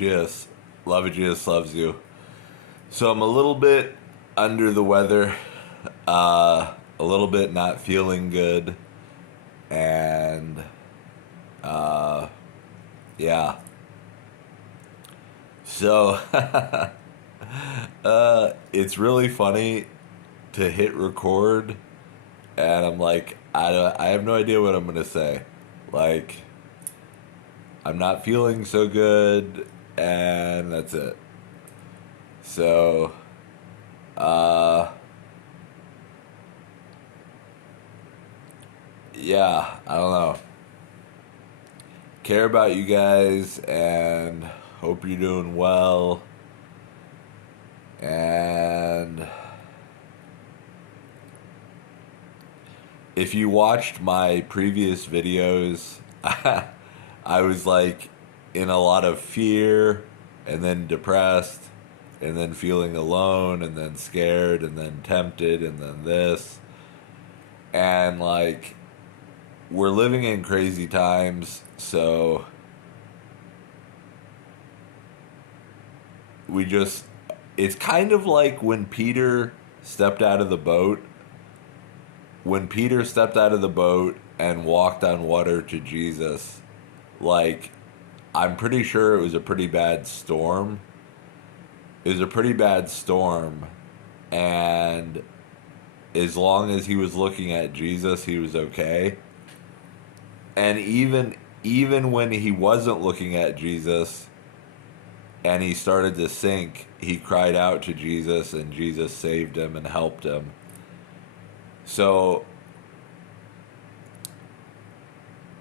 Jesus. Love of Jesus loves you. So I'm a little bit under the weather, a little bit not feeling good, and yeah. So it's really funny to hit record, and I'm like, I have no idea what I'm gonna say. Like, I'm not feeling so good, and that's it. So, uh, yeah, I don't know. Care about you guys, and hope you're doing well. And if you watched my previous videos, I was like in a lot of fear, and then depressed, and then feeling alone, and then scared, and then tempted, and then this. And like, we're living in crazy times, so we just, it's kind of like when Peter stepped out of the boat. When Peter stepped out of the boat and walked on water to Jesus, like, I'm pretty sure it was a pretty bad storm. It was a pretty bad storm, and as long as he was looking at Jesus, he was okay. And even when he wasn't looking at Jesus and he started to sink, he cried out to Jesus, and Jesus saved him and helped him. So,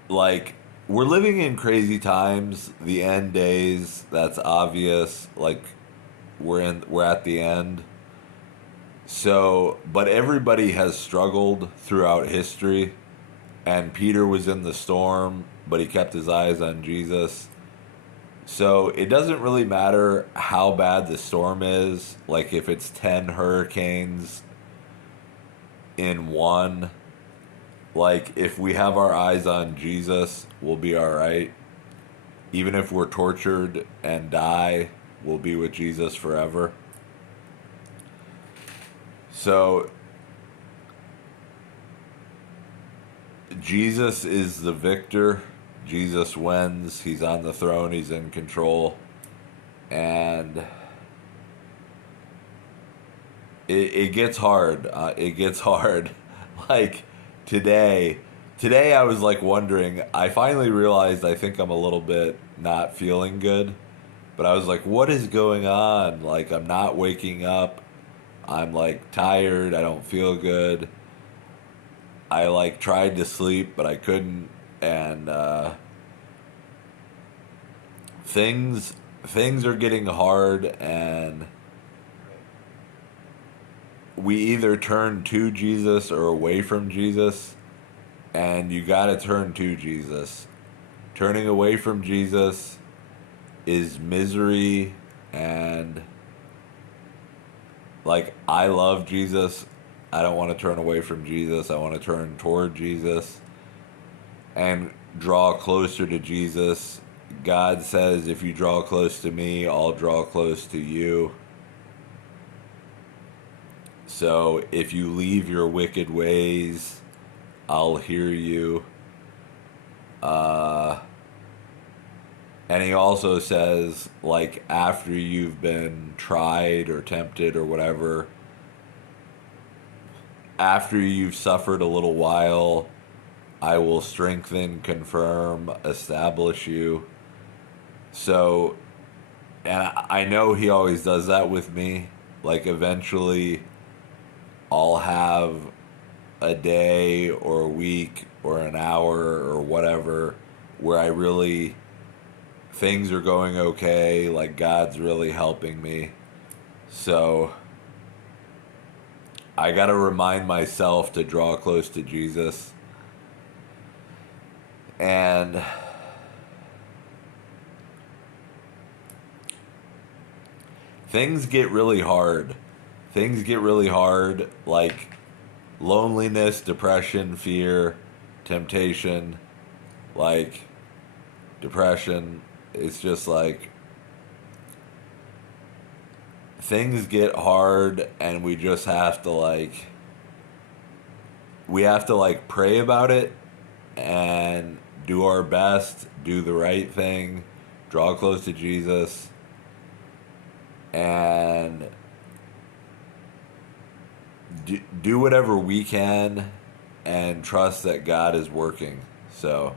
like, we're living in crazy times, the end days, that's obvious. Like, we're at the end. So, but everybody has struggled throughout history, and Peter was in the storm, but he kept his eyes on Jesus. So it doesn't really matter how bad the storm is, like if it's 10 hurricanes in one. Like, if we have our eyes on Jesus, we'll be all right. Even if we're tortured and die, we'll be with Jesus forever. So Jesus is the victor. Jesus wins. He's on the throne. He's in control. And it gets hard. It gets hard. Like, today I was like wondering, I finally realized I think I'm a little bit not feeling good. But I was like, what is going on? Like, I'm not waking up. I'm like tired. I don't feel good. I like tried to sleep, but I couldn't. And things are getting hard, and we either turn to Jesus or away from Jesus, and you got to turn to Jesus. Turning away from Jesus is misery, and like, I love Jesus. I don't want to turn away from Jesus. I want to turn toward Jesus and draw closer to Jesus. God says, if you draw close to me, I'll draw close to you. So if you leave your wicked ways, I'll hear you. And he also says, like, after you've been tried or tempted or whatever, after you've suffered a little while, I will strengthen, confirm, establish you. So, and I know he always does that with me. Like, eventually, I'll have a day or a week or an hour or whatever where I really, things are going okay, like God's really helping me. So I got to remind myself to draw close to Jesus. And things get really hard. Things get really hard, like loneliness, depression, fear, temptation, like depression. It's just like things get hard and we just have to pray about it and do our best, do the right thing, draw close to Jesus, and do whatever we can and trust that God is working. So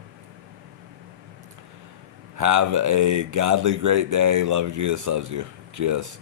have a godly great day. Love you, Jesus loves you. Cheers.